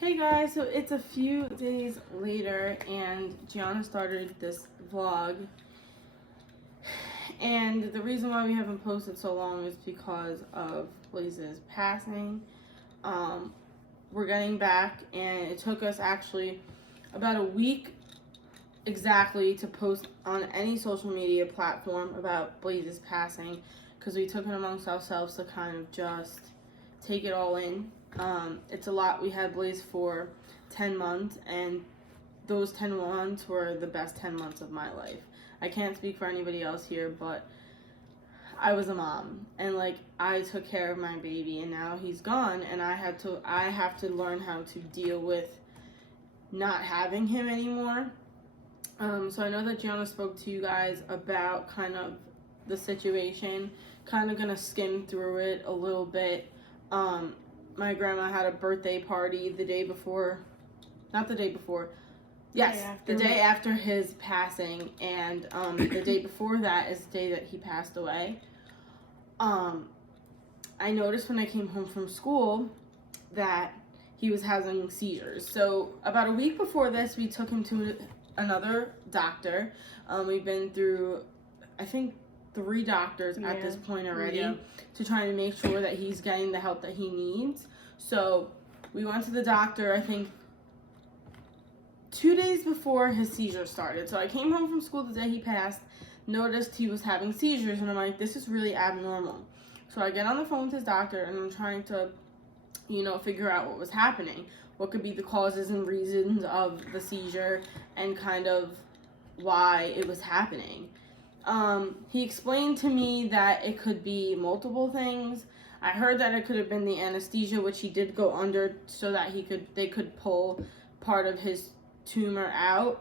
Hey guys, so it's a few days later and Gianna started this vlog, and the reason why we haven't posted so long is because of Blaze's passing. We're getting back and it took us actually about a week exactly to post on any social media platform about Blaze's passing, because we took it amongst ourselves to kind of just take it all in. It's a lot. We had Blaze for 10 months, and those 10 months were the best 10 months of my life. I can't speak for anybody else here, but I was a mom, and I took care of my baby, and now he's gone, and I have to learn how to deal with not having him anymore. So I know that Gianna spoke to you guys about kind of the situation. Kind of gonna skim through it a little bit. My grandma had a birthday party the day before, not the day before, yes, the day after his passing, and the day before that is the day that he passed away. I noticed when I came home from school that he was having seizures. So about a week before this, we took him to another doctor. We've been through, I think, 3 doctors at this point already to try to make sure that he's getting the help that he needs. So we went to the doctor, I think, 2 days before his seizures started. So I came home from school the day he passed, noticed he was having seizures, and I'm like, this is really abnormal. So I get on the phone with his doctor, and I'm trying to, figure out what was happening. What could be the causes and reasons of the seizure, and kind of why it was happening. He explained to me that it could be multiple things. I heard that it could have been the anesthesia, which he did go under so that they could pull part of his tumor out.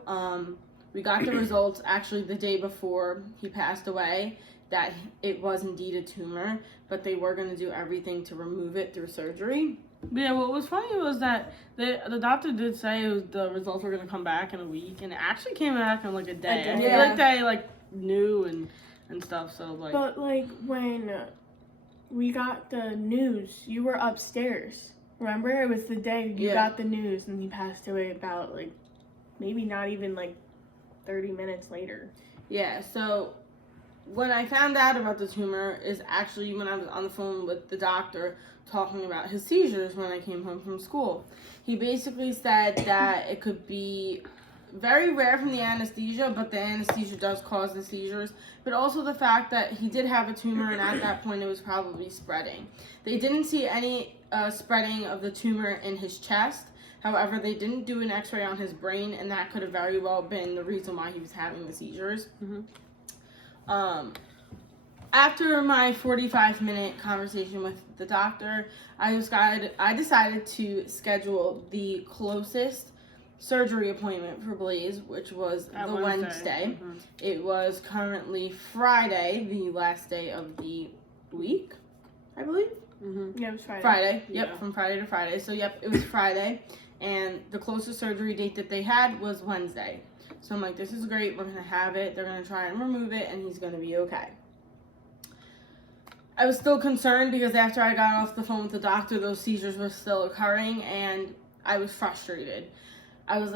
We got the results actually the day before he passed away that it was indeed a tumor, but they were going to do everything to remove it through surgery. Yeah, what was funny was that the doctor did say the results were going to come back in a week, and it actually came back in like a day. I feel like they knew and stuff, so But when we got the news, you were upstairs. Remember? It was the day you got the news, and he passed away about maybe not even 30 minutes later. Yeah, so when I found out about the tumor is actually when I was on the phone with the doctor talking about his seizures when I came home from school. He basically said that it could be very rare from the anesthesia, but the anesthesia does cause the seizures, but also the fact that he did have a tumor, and at that point it was probably spreading. They didn't see any spreading of the tumor in his chest. However, they didn't do an x-ray on his brain, and that could have very well been the reason why he was having the seizures. After my 45-minute conversation with the doctor, I decided to schedule the closest surgery appointment for Blaze, which was the Wednesday. It was currently Friday, the last day of the week, I believe. Yeah, it was Friday. Friday, yep, from Friday to Friday. So, yep, it was Friday, and the closest surgery date that they had was Wednesday. So I'm like, this is great, we're going to have it, they're going to try and remove it, and he's going to be okay. I was still concerned because after I got off the phone with the doctor, those seizures were still occurring, and I was frustrated. I was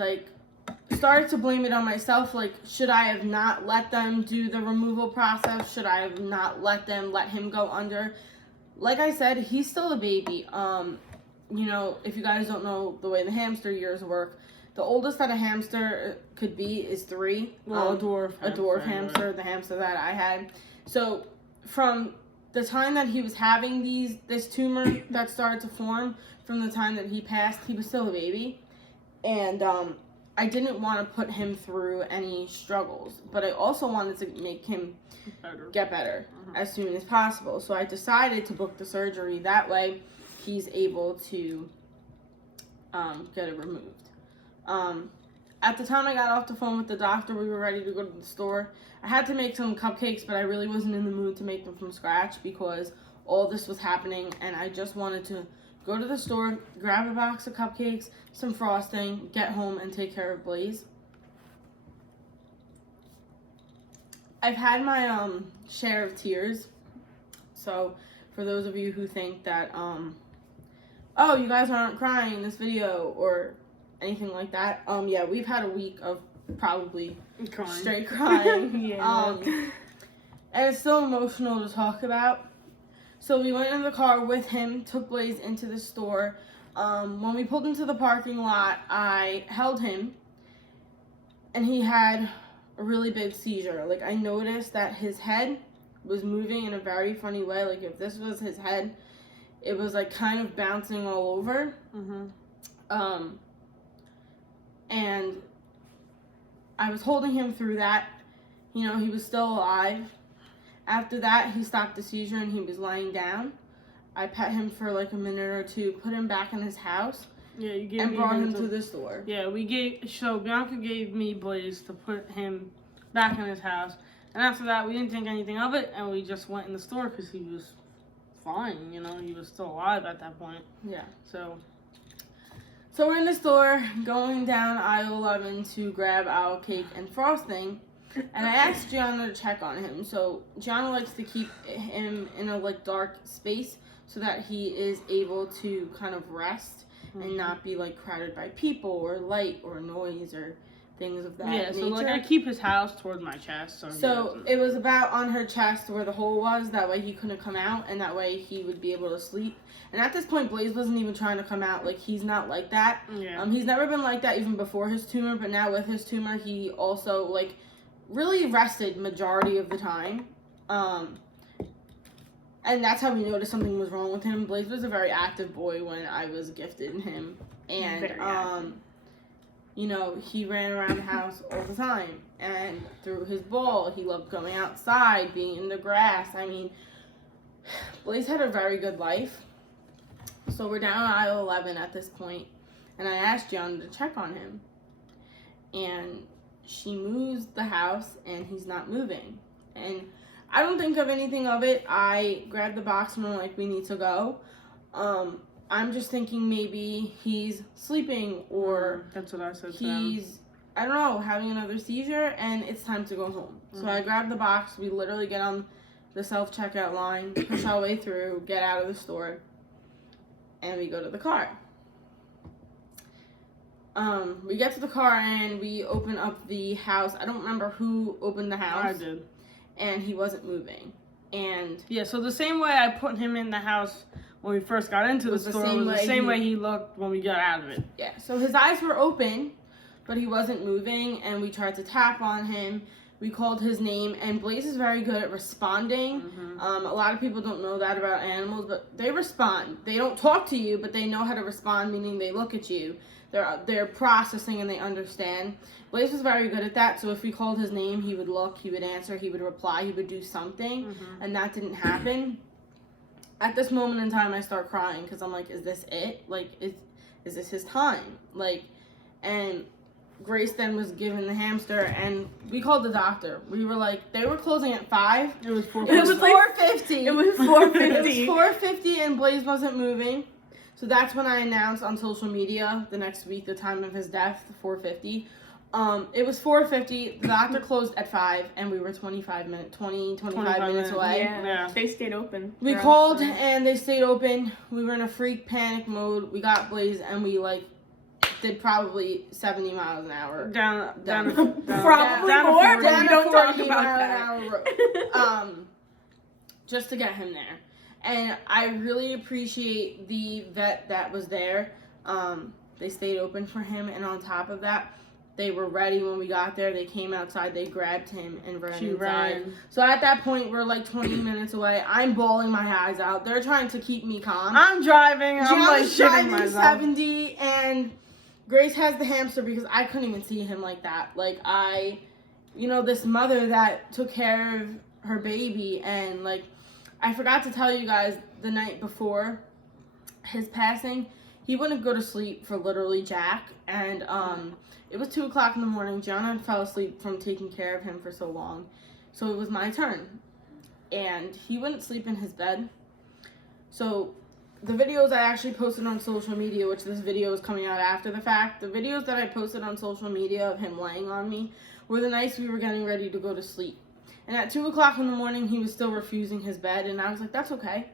started to blame it on myself, should I have not let them do the removal process? Should I have not let him go under? Like I said, he's still a baby. If you guys don't know the way the hamster years work, the oldest that a hamster could be is 3. Well, a dwarf hamster, the hamster that I had. So from the time that he was having this tumor that started to form, from the time that he passed, he was still a baby. And I didn't want to put him through any struggles, but I also wanted to make him get better as soon as possible. So I decided to book the surgery. That way he's able to get it removed. At the time I got off the phone with the doctor, we were ready to go to the store. I had to make some cupcakes, but I really wasn't in the mood to make them from scratch because all this was happening, and I just wanted to go to the store, grab a box of cupcakes, some frosting, get home, and take care of Blaze. I've had my share of tears. So for those of you who think that oh, you guys aren't crying in this video or anything like that. Yeah, we've had a week of probably Crying. straight crying. Yeah. And it's still emotional to talk about. So we went in the car with him, took Blaze into the store. When we pulled into the parking lot, I held him, and he had a really big seizure. Like, I noticed that his head was moving in a very funny way. Like, if this was his head, it was like kind of bouncing all over. And I was holding him through that. You know, he was still alive. After that, he stopped the seizure and he was lying down. I pet him for like a minute or two, put him back in his house, Yeah, you gave and me brought him to to the store. Yeah, Bianca gave me Blaze to put him back in his house. And after that, we didn't think anything of it, and we just went in the store because he was fine, you know, he was still alive at that point. Yeah. So we're in the store, going down aisle 11 to grab our cake and frosting, and I asked Gianna to check on him. So Gianna likes to keep him in a like dark space so that he is able to kind of rest and not be like crowded by people or light or noise or things of that nature. so like I keep his house towards my chest. So it was about on her chest where the hole was. That way he couldn't come out, and that way he would be able to sleep. And at this point, Blaze wasn't even trying to come out. Like, he's not like that. Yeah. He's never been like that even before his tumor, but now with his tumor, he also like really rested majority of the time. And that's how we noticed something was wrong with him. Blaze was a very active boy when I was gifted him, and Very active. you know, he ran around the house all the time and threw his ball. He loved going outside, being in the grass. I mean, Blaze had a very good life. So we're down aisle 11 at this point, and I asked Gianna to check on him. And she moves the house, and he's not moving. And I don't think of anything of it. I grabbed the box, and I'm like, we need to go. I'm just thinking maybe he's sleeping, or that's what I said to him. he's, I don't know, having another seizure, and it's time to go home. So I grabbed the box. We literally get on the self-checkout line, push our way through, get out of the store, and we go to the car. We get to the car and we open up the house. I don't remember who opened the house. I did. And he wasn't moving. And yeah, so the same way I put him in the house when we first got into the store was the same way he looked when we got out of it. Yeah, so his eyes were open, but he wasn't moving, and we tried to tap on him. We called his name, and Blaze is very good at responding. A lot of people don't know that about animals, but they respond. They don't talk to you, but they know how to respond, meaning they look at you. They're processing and they understand. Blaze was very good at that, so if we called his name, he would look, he would answer, he would reply, he would do something, and that didn't happen. At this moment in time, I start crying, because I'm like, is this it? Like, is this his time? Like, and Grace then was given the hamster, and we called the doctor. We were like, they were closing at 5. It was 4:50. It was 4:50. It was 4:50. It was 4:50, and Blaze wasn't moving. So that's when I announced on social media the next week the time of his death, 4:50. It was 4:50. The doctor closed at 5, and we were 25 minutes away. Yeah. They stayed open. We called, and they stayed open. We were in a freak panic mode. We got Blaze, and we did probably 70 miles an hour. Down Probably down more, to but we don't talk 40 about mile that. an hour road. Just to get him there. And I really appreciate the vet that was there. They stayed open for him, and on top of that, they were ready when we got there. They came outside, they grabbed him and ran inside. So at that point, we're like 20 minutes away. I'm bawling my eyes out. They're trying to keep me calm. I'm driving. I'm like Gianna's shitting driving myself. 70, and Grace has the hamster because I couldn't even see him like that. Like, this mother that took care of her baby, and like, I forgot to tell you guys the night before his passing, he wouldn't go to sleep for literally Jack, and it was 2 o'clock in the morning. Gianna fell asleep from taking care of him for so long, so it was my turn, and he wouldn't sleep in his bed. So the videos I actually posted on social media, which this video is coming out after the fact, the videos that I posted on social media of him laying on me were the nights we were getting ready to go to sleep. And at 2 o'clock in the morning, he was still refusing his bed, and I was like, that's okay.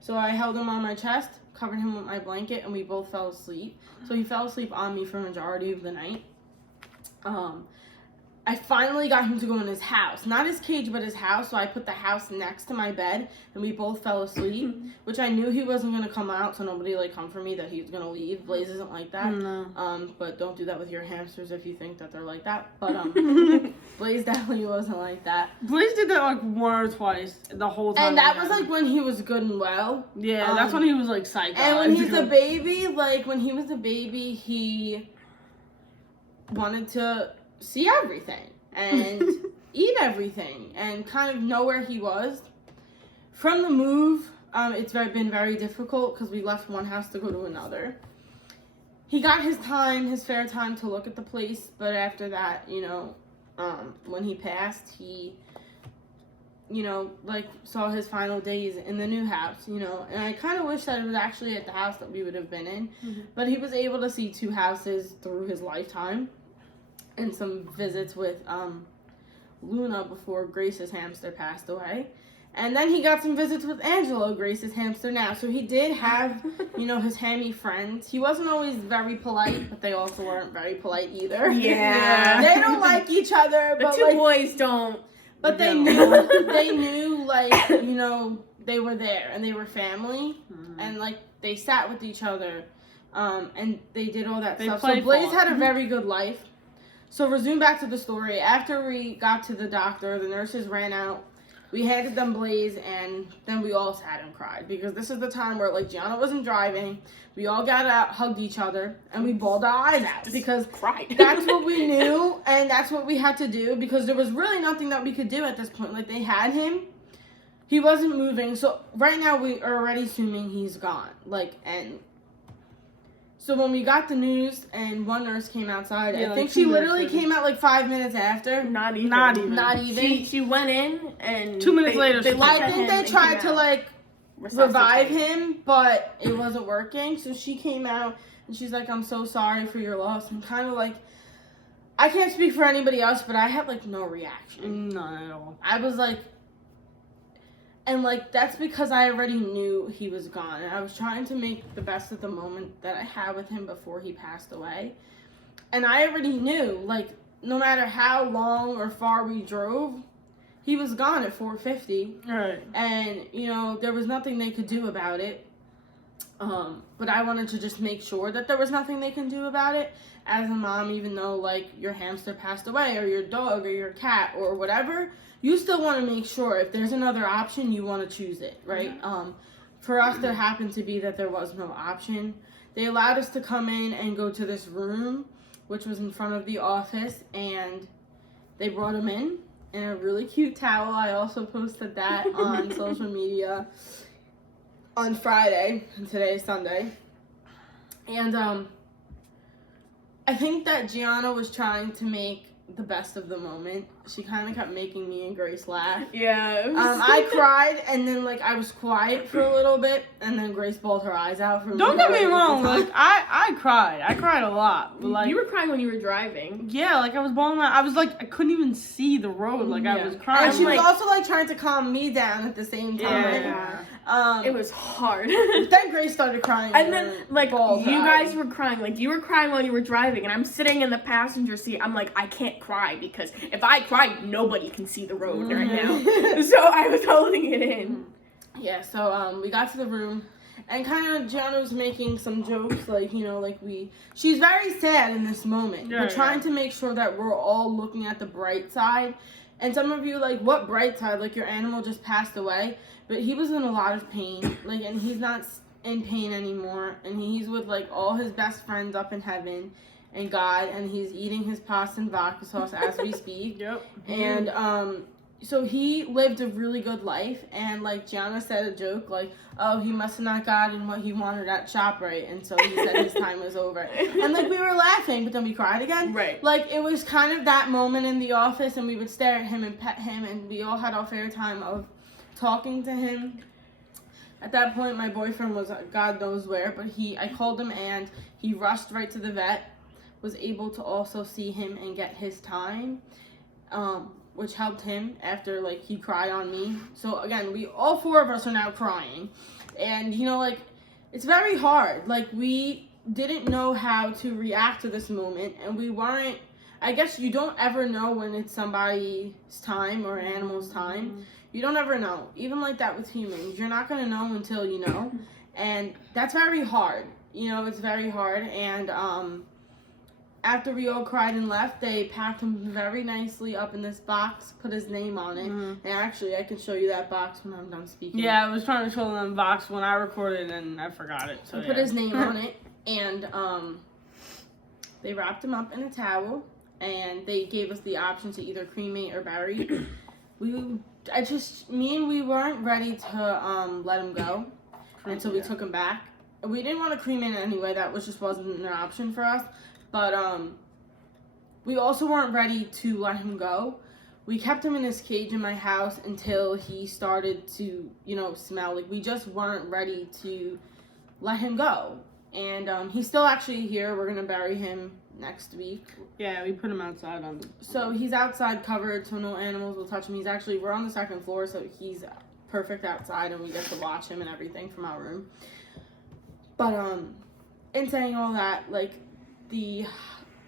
So I held him on my chest, covered him with my blanket, and we both fell asleep. So he fell asleep on me for a majority of the night. I finally got him to go in his house. Not his cage, but his house. So I put the house next to my bed, and we both fell asleep, which I knew he wasn't going to come out, so nobody, like, come for me that he was going to leave. Blaze isn't like that. No. But don't do that with your hamsters if you think that they're like that. But, Blaze definitely wasn't like that. Blaze did that, like, one or twice the whole time. And that was, like, when he was good and well. Yeah, that's when he was, like, psycho. And when he's a baby, like, when he was a baby, he wanted to see everything and eat everything and kind of know where he was. From the move, it's been very difficult because we left one house to go to another. He got his fair time to look at the place, but after that, when he passed, he, like, saw his final days in the new house, and I kind of wish that it was actually at the house that we would have been in, but he was able to see 2 houses through his lifetime. And some visits with Luna before Grace's hamster passed away. And then he got some visits with Angelo, Grace's hamster now. So he did have, his hammy friends. He wasn't always very polite, but they also weren't very polite either. Yeah. They don't like each other. The but two boys don't. But they knew, like, they were there and they were family. And, like, they sat with each other. And they did all that stuff. So Blaze had a very good life. So resume back to the story. After we got to the doctor, the nurses ran out. We handed them Blaze, and then we all sat and cried. Because this is the time where, like, Gianna wasn't driving. We all got out, hugged each other, and we bawled our eyes out. Because cried. That's what we knew, and that's what we had to do. Because there was really nothing that we could do at this point. Like, they had him. He wasn't moving. So right now, we are already assuming he's gone. Like, and... So when we got the news and one nurse came outside, I think she literally came out like 5 minutes after. Not even. She went in and 2 minutes later. I think they tried to like revive him, but it wasn't working. So she came out and she's like, "I'm so sorry for your loss." And kind of like, I can't speak for anybody else, but I had like no reaction. None at all. I was like. And, like, that's because I already knew he was gone. And I was trying to make the best of the moment that I had with him before he passed away. And I already knew, like, no matter how long or far we drove, he was gone at 4:50. Right. And, there was nothing they could do about it. But I wanted to just make sure that there was nothing they can do about it. As a mom, even though, like, your hamster passed away or your dog or your cat or whatever, you still want to make sure if there's another option, you want to choose it, right? For us, there happened to be that there was no option. They allowed us to come in and go to this room, which was in front of the office, and they brought him in a really cute towel. I also posted that on social media on Friday, and today is Sunday. And I think that Gianna was trying to make the best of the moment. She kind of kept making me and Grace laugh. Yeah. I cried, and then, like, I was quiet for a little bit, and then Grace bawled her eyes out. Don't get me wrong, like, I cried. I cried a lot. But, like, you were crying when you were driving. Yeah, like, I was bawling I was, like, I couldn't even see the road. Like, I was crying. And she was also, like, trying to calm me down at the same time. Yeah. It was hard. Then Grace started crying. And then, like, you guys were crying. Like, you were crying while you were driving, and I'm sitting in the passenger seat. I'm like, I can't cry, because if I cry, nobody can see the road right now. So I was holding it in. Yeah, so we got to the room, and kind of Gianna was making some jokes, like, she's very sad in this moment. Yeah, we're trying to make sure that we're all looking at the bright side. And some of you, like, what bright side? Like, your animal just passed away. But he was in a lot of pain, like, and he's not in pain anymore. And he's with, like, all his best friends up in heaven and God, and he's eating his pasta and vodka sauce as we speak. Yep. And, so he lived a really good life, and, like, Gianna said a joke, like, oh, he must have not gotten what he wanted at ShopRite, and so he said his time was over. And, like, we were laughing, but then we cried again. Right. Like, it was kind of that moment in the office, and we would stare at him and pet him, and we all had our fair time of talking to him. At that point, my boyfriend was God knows where, but I called him, and he rushed right to the vet, was able to also see him and get his time. Which helped him after, like, he cried on me. So, again, all 4 of us are now crying. And, like, it's very hard. Like, we didn't know how to react to this moment, and we weren't. I guess you don't ever know when it's somebody's time or an animal's time. You don't ever know. Even like that with humans, you're not gonna know until you know, and that's very hard. You know, it's very hard. And after we all cried and left, they packed him very nicely up in this box, put his name on it. And actually, I can show you that box when I'm done speaking. Yeah, I was trying to show them the box when I recorded and I forgot it. So we put his name on it, and they wrapped him up in a towel, and they gave us the option to either cremate or bury. We weren't ready to let him go until we took him back. We didn't want to cremate anyway. That just wasn't an option for us. But we also weren't ready to let him go. We kept him in his cage in my house until he started to, smell. Like, we just weren't ready to let him go. And he's still actually here. We're going to bury him next week. Yeah, we put him outside So he's outside covered, so no animals will touch him. We're on the second floor, so he's perfect outside, and we get to watch him and everything from our room. But in saying all that, like, the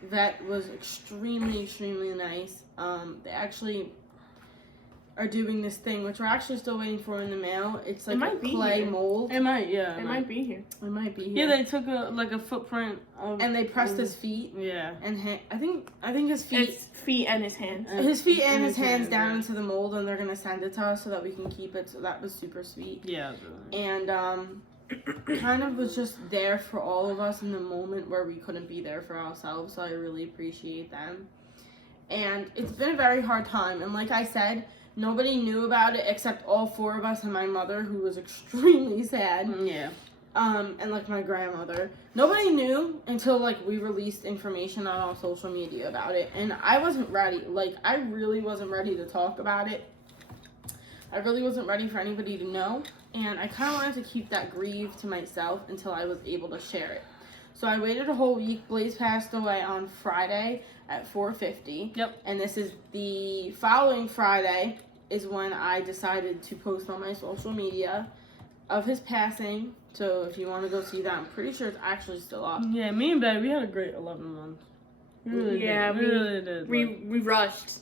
vet was extremely, extremely nice. They actually are doing this thing, which we're actually still waiting for in the mail. It's like a clay mold. It might, yeah. It might be here. It might be here. Yeah, they took a footprint of, and they pressed his feet. Yeah. And I think his feet. His feet and his hands. His feet and his hands down into the mold, and they're gonna send it to us so that we can keep it. So that was super sweet. Yeah. Really. And kind of was just there for all of us in the moment where we couldn't be there for ourselves. So I really appreciate them. And it's been a very hard time. And like I said, nobody knew about it except all four of us and my mother, who was extremely sad. Yeah. And like my grandmother. Nobody knew until like we released information on all social media about it. And I wasn't ready. Like, I really wasn't ready to talk about it. I really wasn't ready for anybody to know. And I kind of wanted to keep that grief to myself until I was able to share it. So I waited a whole week. Blaze passed away on Friday at 4:50. Yep. And this is the following Friday is when I decided to post on my social media of his passing. So if you want to go see that, I'm pretty sure it's actually still up. Yeah, me and Babe, we had a great 11 months. We really did. We really did. We rushed.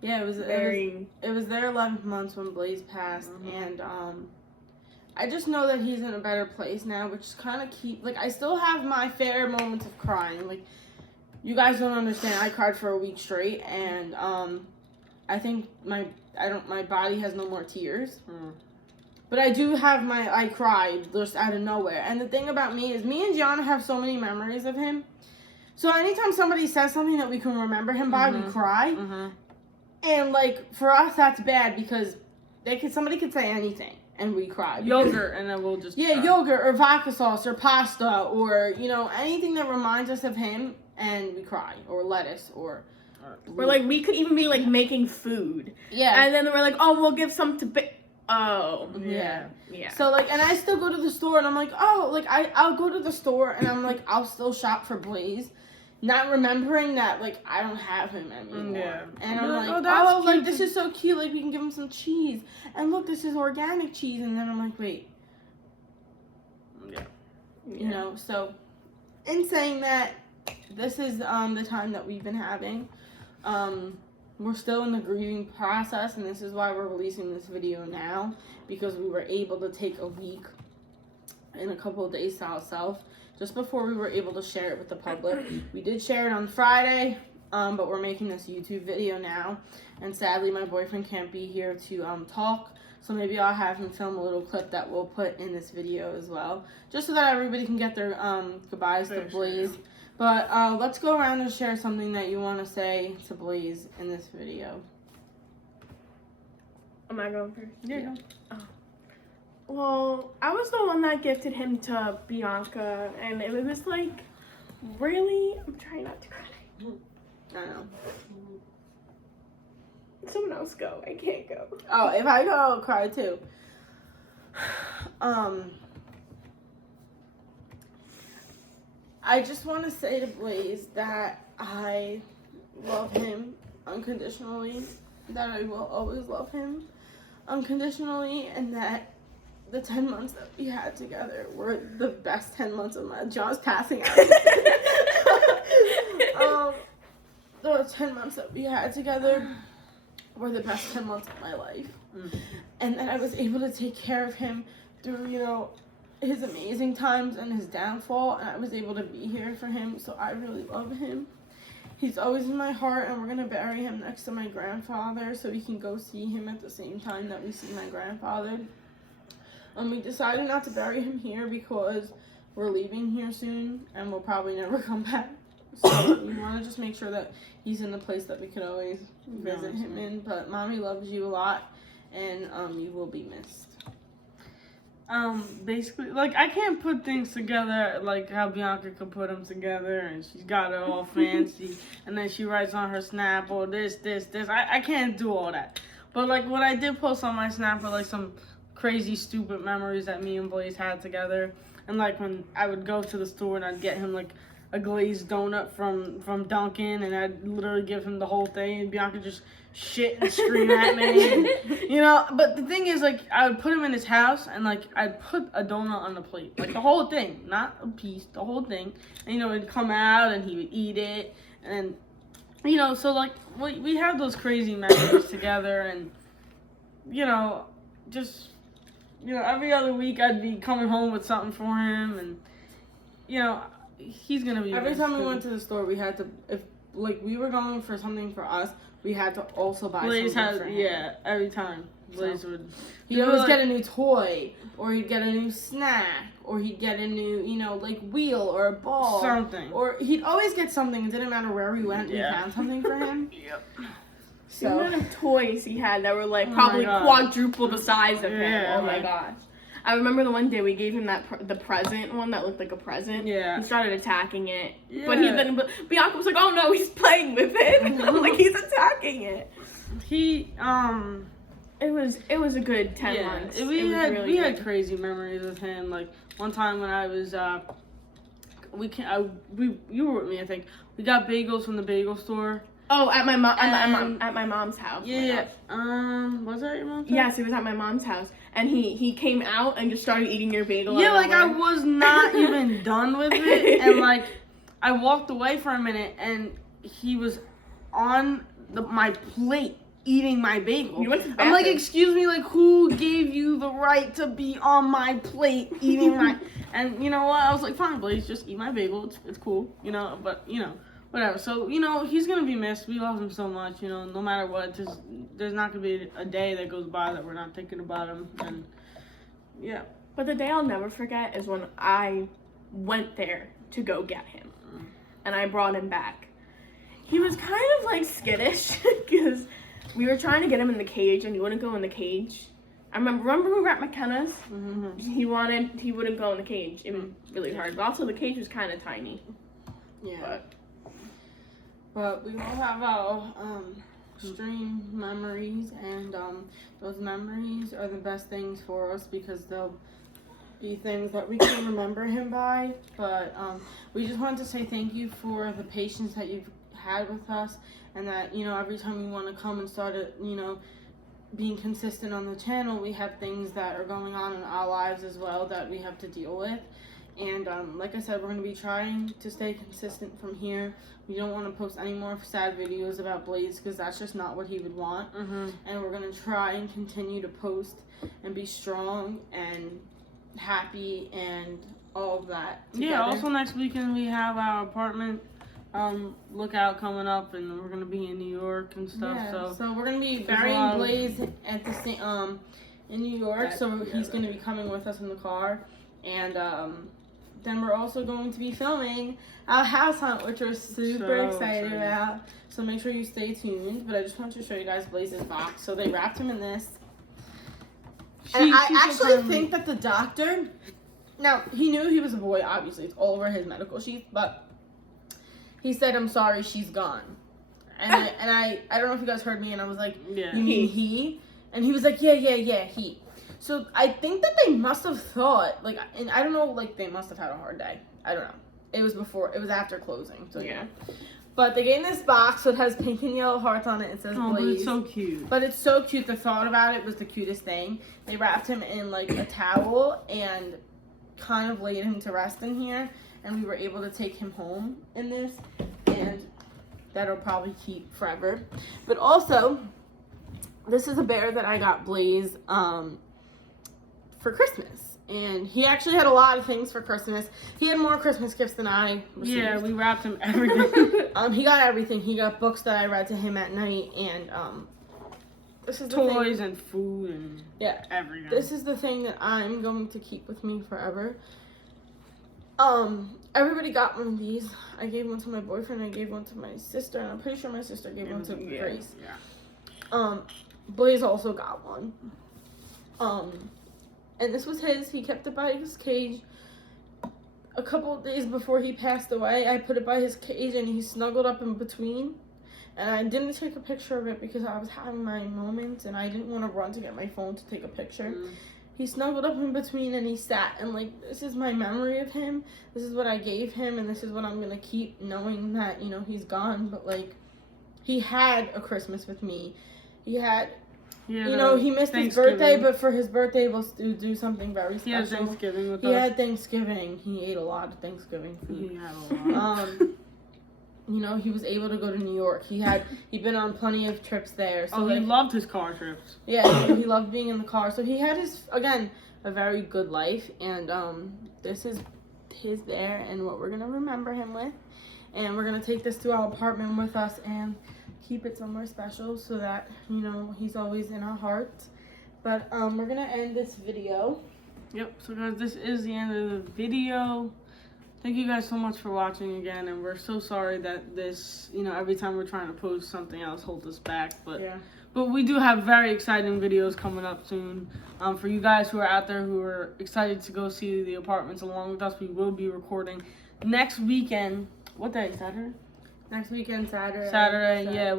Yeah, it was their 11th months when Blaze passed, and I just know that he's in a better place now, which is kind of I still have my fair moments of crying. Like, you guys don't understand. I cried for a week straight, and I think my body has no more tears. But I do have I cried just out of nowhere. And the thing about me is me and Gianna have so many memories of him. So anytime somebody says something that we can remember him by, we cry. And like, for us, that's bad because somebody could say anything and we cry. Yogurt, and then we'll just cry. Yogurt or vodka sauce or pasta or, anything that reminds us of him, and we cry. Or lettuce or... We're like, we could even be like making food. Yeah. And then we're like, oh, we'll give some to Oh. Yeah. Yeah. So like, and I still go to the store and I'm like, oh, like I'll go to the store and I'm like, I'll still shop for Blaze. Not remembering that, like, I don't have him anymore. Yeah. And I'm like, that's oh, like, cute. this is so cute. Like, we can give him some cheese. And look, this is organic cheese. And then I'm like, wait. Yeah. So, in saying that, this is the time that we've been having. We're still in the grieving process, and this is why we're releasing this video now. Because we were able to take a week and a couple of days to ourselves. Just before we were able to share it with the public. We did share it on Friday, but we're making this YouTube video now. And sadly, my boyfriend can't be here to talk. So maybe I'll have him film a little clip that we'll put in this video as well. Just so that everybody can get their goodbyes to Blaze. But let's go around and share something that you want to say to Blaze in this video. Am I going first? Yeah. Oh. Well, I was the one that gifted him to Bianca, and it was like, really? I'm trying not to cry. I know. Someone else go. I can't go. Oh, if I go, I'll cry too. I just want to say to Blaze that I love him unconditionally, that I will always love him unconditionally, and that the 10 months that we had together were the best 10 months of my John's passing out. The 10 months that we had together were the best 10 months of my life. And that I was able to take care of him through, you know, his amazing times and his downfall, and I was able to be here for him, so I really love him. He's always in my heart, and we're going to bury him next to my grandfather so we can go see him at the same time that we see my grandfather. We decided not to bury him here because we're leaving here soon, and we'll probably never come back. So we want to just make sure that he's in the place that we could always visit him in. But Mommy loves you a lot, and you will be missed. Basically, like, I can't put things together like how Bianca could put them together, and she's got it all fancy, and then she writes on her Snap, or this. I can't do all that. But, like, what I did post on my Snap were, like, some crazy, stupid memories that me and Blaze had together. And, like, when I would go to the store and I'd get him, like, a glazed donut from Dunkin', and I'd literally give him the whole thing, and Bianca just shit and scream at me, and, you know. But the thing is, like, I would put him in his house, and, like, I'd put a donut on the plate, like, the whole thing, not a piece, the whole thing, and, you know, it'd come out, and he would eat it, and, you know, so, like, we have those crazy memories together, and, you know, just, you know, every other week I'd be coming home with something for him, and, you know, he's gonna be. Every time we went to the store, we had to, if like we were going for something for us, we had to also buy Blaze something for him. Yeah, every time Blaze would. He'd always get a new toy, or he'd get a new snack, or he'd get a new, you know, like wheel or a ball. Something. Or he'd always get something. It didn't matter where we went, we found something for him. Yep. The amount of toys he had that were like Oh probably my God. quadruple the size of him. Yeah, Oh my like- gosh. I remember the one day we gave him the present one that looked like a present. Yeah. He started attacking it. Yeah. But Bianca was like, "Oh no, he's playing with it." Like he's attacking it. He It was a good 10 months. It We was had really we had good. crazy memories with him. Like one time when I was you were with me, I think. We got bagels from the bagel store. Oh, at my And- at my mom's house. Yeah. Was that your mom's house? Yes, it was at my mom's house, and he came out and just started eating your bagel. Yeah, out like of I nowhere. was not even done with it, and like I walked away for a minute, and he was on my plate eating my bagel. You went to the I'm like, bathroom. excuse me, like who gave you the right to be on my plate eating my? And you know what? I was like, fine, Blaze, just eat my bagel. It's cool, you know. But you know, whatever. So you know, he's gonna be missed. We love him so much, you know. No matter what, there's not gonna be a day that goes by that we're not thinking about him. And yeah. But the day I'll never forget is when I went there to go get him, and I brought him back. He was kind of like skittish because we were trying to get him in the cage, and he wouldn't go in the cage. I remember we were at McKenna's. Mm-hmm. He wouldn't go in the cage. It was really hard. But also the cage was kind of tiny. Yeah. But we all have our stream memories, and those memories are the best things for us because they'll be things that we can remember him by. But we just wanted to say thank you for the patience that you've had with us, and that, you know, every time we want to come and start it, you know, being consistent on the channel, we have things that are going on in our lives as well that we have to deal with. And like I said, we're going to be trying to stay consistent from here. We don't want to post any more sad videos about Blaze because that's just not what he would want. Mm-hmm. And we're going to try and continue to post and be strong and happy and all of that together. Yeah, also next weekend we have our apartment lookout coming up, and we're gonna be in New York and stuff. Yeah, So we're gonna be there's a lot burying of- Blaze at the same in New York. So he's together. gonna be coming with us in the car, and then we're also going to be filming our house hunt, which we're super So excited excited. about. So make sure you stay tuned. But I just wanted to show you guys Blaze's box. So they wrapped him in this. And I actually think that the doctor, now he knew he was a boy, obviously it's all over his medical sheet, but he said, "I'm sorry, she's gone." And I don't know if you guys heard me, and I was like, yeah. "You mean he?" And he was like, yeah, he. So I think that they must have thought, like, and I don't know, like they must have had a hard day. I don't know. It was after closing. So Yeah. But they gave me this box, so it has pink and yellow hearts on it. It says Oh, but Blaze. it's so cute. But it's so cute. The thought about it was the cutest thing. They wrapped him in like a towel and kind of laid him to rest in here, and we were able to take him home in this, and that'll probably keep forever. But also, this is a bear that I got Blaze for Christmas, and he actually had a lot of things for Christmas. He had more Christmas gifts than I received. Yeah, we wrapped him everything. He got everything. He got books that I read to him at night, and this is the Toys thing. and food and Yeah. everything. This is the thing that I'm going to keep with me forever. Everybody got one of these. I gave one to my boyfriend. I gave one to my sister, and I'm pretty sure my sister gave one to Grace. Yeah. Blaze also got one. And this was his. He kept it by his cage. A couple of days before he passed away, I put it by his cage, and he snuggled up in between. And I didn't take a picture of it because I was having my moments, and I didn't want to run to get my phone to take a picture. He snuggled up in between, and he sat, and like, this is my memory of him. This is what I gave him, and this is what I'm gonna keep, knowing that, you know, he's gone. But like, he had a Christmas with me. He had, Yeah, you know, he missed his birthday, but for his birthday, we'll do something very he special. had Thanksgiving with He us. had Thanksgiving. He ate a lot of Thanksgiving food. He had a lot. You know, he was able to go to New York. He'd been on plenty of trips there. So he like, loved his car trips. yeah, he loved being in the car. So he had a very good life, and this is his there and what we're gonna remember him with. And we're gonna take this to our apartment with us and keep it somewhere special so that, you know, he's always in our hearts. But we're gonna end this video. Yep, so guys, this is the end of the video. Thank you guys so much for watching again, and we're so sorry that this, you know, every time we're trying to post something else holds us back, but we do have very exciting videos coming up soon. For you guys who are out there who are excited to go see the apartments along with us, we will be recording next weekend. What day? Saturday? Next weekend, Saturday. Saturday, yeah,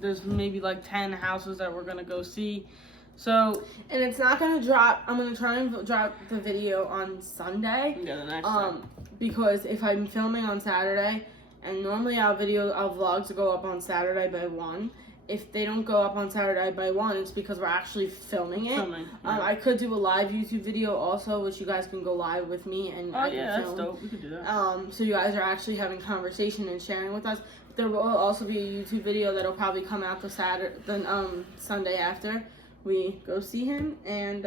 there's maybe like 10 houses that we're gonna go see. So, and it's not gonna drop. I'm gonna try and drop the video on Sunday. yeah, the next time. Because if I'm filming on Saturday, and normally our vlogs go up on Saturday by 1. If they don't go up on Saturday by 1, it's because we're actually filming it. Yeah. I could do a live YouTube video also, which you guys can go live with me and I can that's film. dope. We could do that. So you guys are actually having conversation and sharing with us. There will also be a YouTube video that'll probably come out the Sunday after we go see him, and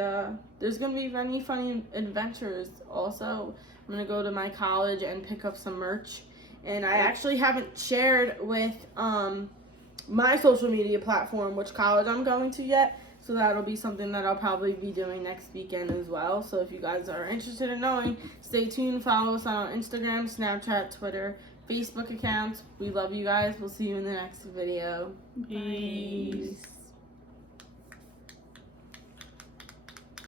there's gonna be many funny adventures. Also, I'm gonna go to my college and pick up some merch, and I actually haven't shared with my social media platform which college I'm going to yet, so that'll be something that I'll probably be doing next weekend as well. So if you guys are interested in knowing, stay tuned. Follow us on our Instagram, Snapchat, Twitter, Facebook accounts. We love you guys. We'll see you in the next video. Peace. Bye.